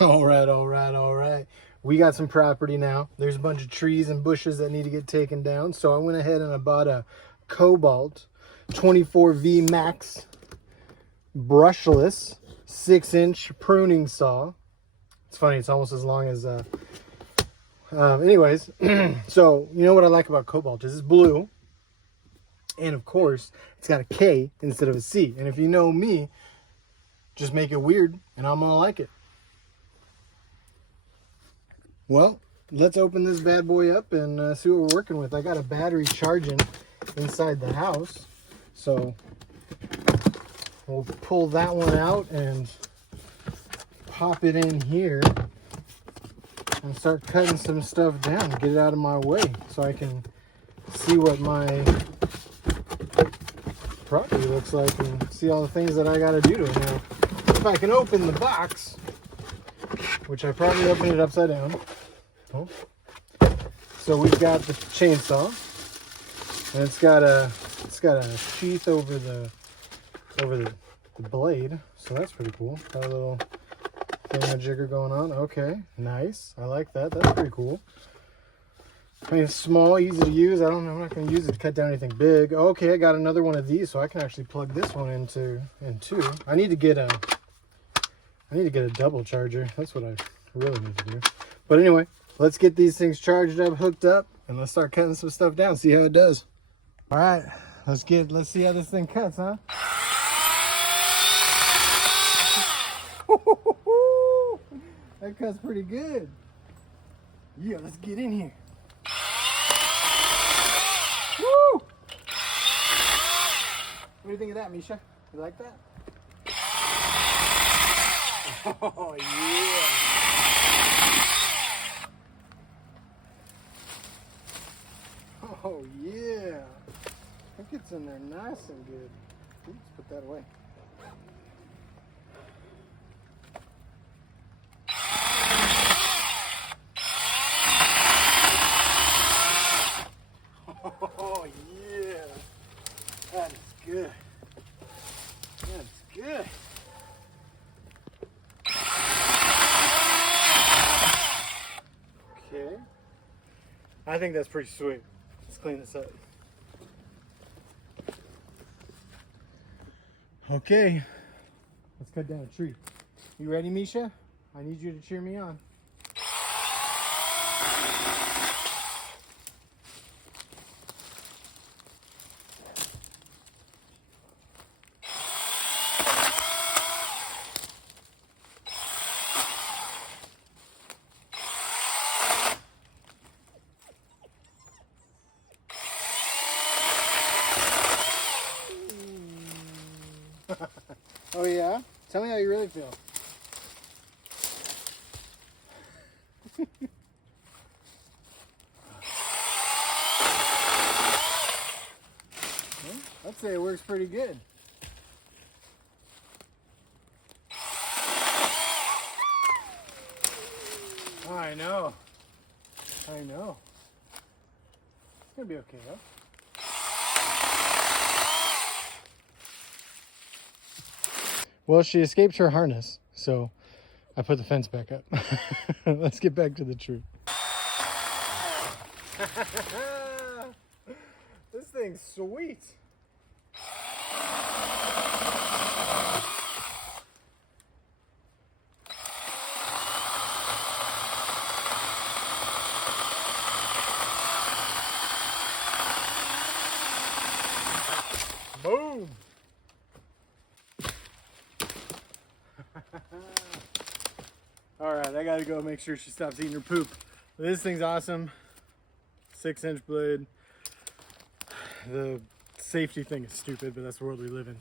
All right, all right, all right. We got some property now. There's a bunch of trees and bushes that need to get taken down. So I went ahead and I bought a Kobalt 24V Max brushless 6-inch pruning saw. It's funny, it's almost as long as anyways. So you know what I like about Kobalt is it's blue, and of course it's got a K instead of a C. And if you know me, just make it weird and I'm gonna like it. Well, let's open this bad boy up and see what we're working with. I got a battery charging inside the house, so we'll pull that one out and pop it in here and start cutting some stuff down, get it out of my way so I can see what my property looks like and see all the things that I got to do to it. Now, if I can open the box, which I probably opened it upside down. Oh. So we've got the chainsaw, and it's got a sheath over the blade, so that's pretty cool. Got a little thingamajigger going on. Okay, nice. I like that. That's pretty cool. I mean, it's small, easy to use. I'm not going to use it to cut down anything big. Okay, I got another one of these, so I can actually plug this one into two. I need to get a double charger. That's what I really need to do. But anyway, let's get these things charged up, hooked up, and let's start cutting some stuff down, see how it does. All right, let's see how this thing cuts, huh? That cuts pretty good. Yeah, let's get in here. Woo! What do you think of that, Misha? You like that? Oh, yeah. Oh, yeah. It gets in there nice and good. Oops, put that away. Oh, yeah. That is good. That's good. Okay. I think that's pretty sweet. Let's clean this up. Okay. Let's cut down a tree. You ready, Misha? I need you to cheer me on. Oh yeah? Tell me how you really feel. Well, I'd say it works pretty good. I know. I know. It's gonna be okay, huh? Well, she escaped her harness, so I put the fence back up. Let's get back to the tree. This thing's sweet. Boom. All right, I gotta go make sure she stops eating her poop. This thing's awesome. 6-inch blade. The safety thing is stupid, but that's the world we live in.